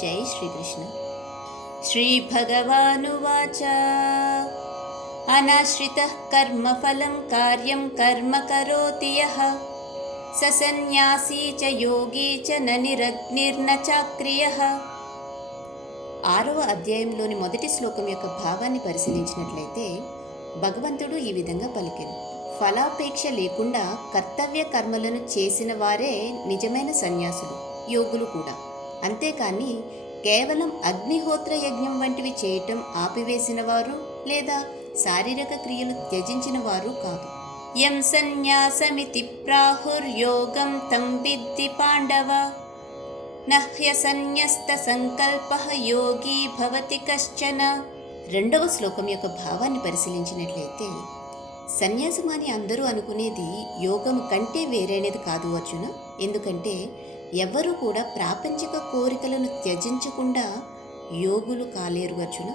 జై శ్రీకృష్ణ. శ్రీభగవానువాచ అనాశ్రితః కర్మఫలం కార్యం కర్మ కరోతి యః స సన్యాసీ చ యోగీ చ న నిరగ్నిర్న చాక్రియః. 6వ అధ్యాయంలోని మొదటి శ్లోకం యొక్క భావాన్ని పరిశీలించినట్లయితే భగవంతుడు ఈ విధంగా పలికెను: ఫలాపేక్ష లేకుండా కర్తవ్య కర్మలను చేసిన వారే నిజమైన సన్యాసులు, యోగులు కూడా. అంతేకాని కేవలం అగ్నిహోత్ర యజ్ఞం వంటివి చేయటం ఆపివేసిన వారు లేదా శారీరక క్రియలు త్యజించిన వారు కాదు. యం సన్యాసమితి ప్రాహుర్యోగం తం విద్ధి పాండవ నహ్య సన్యస్త సంకల్పః యోగి భవతి కశ్చన. 2వ శ్లోకం యొక్క భావాన్ని పరిశీలించినట్లయితే సన్యాసం అని అందరూ అనుకునేది యోగం కంటే వేరైనది కాదు అర్జున. ఎందుకంటే ఎవ్వరూ కూడా ప్రాపంచిక కోరికలను త్యజించకుండా యోగులు కాలేరు అర్జున.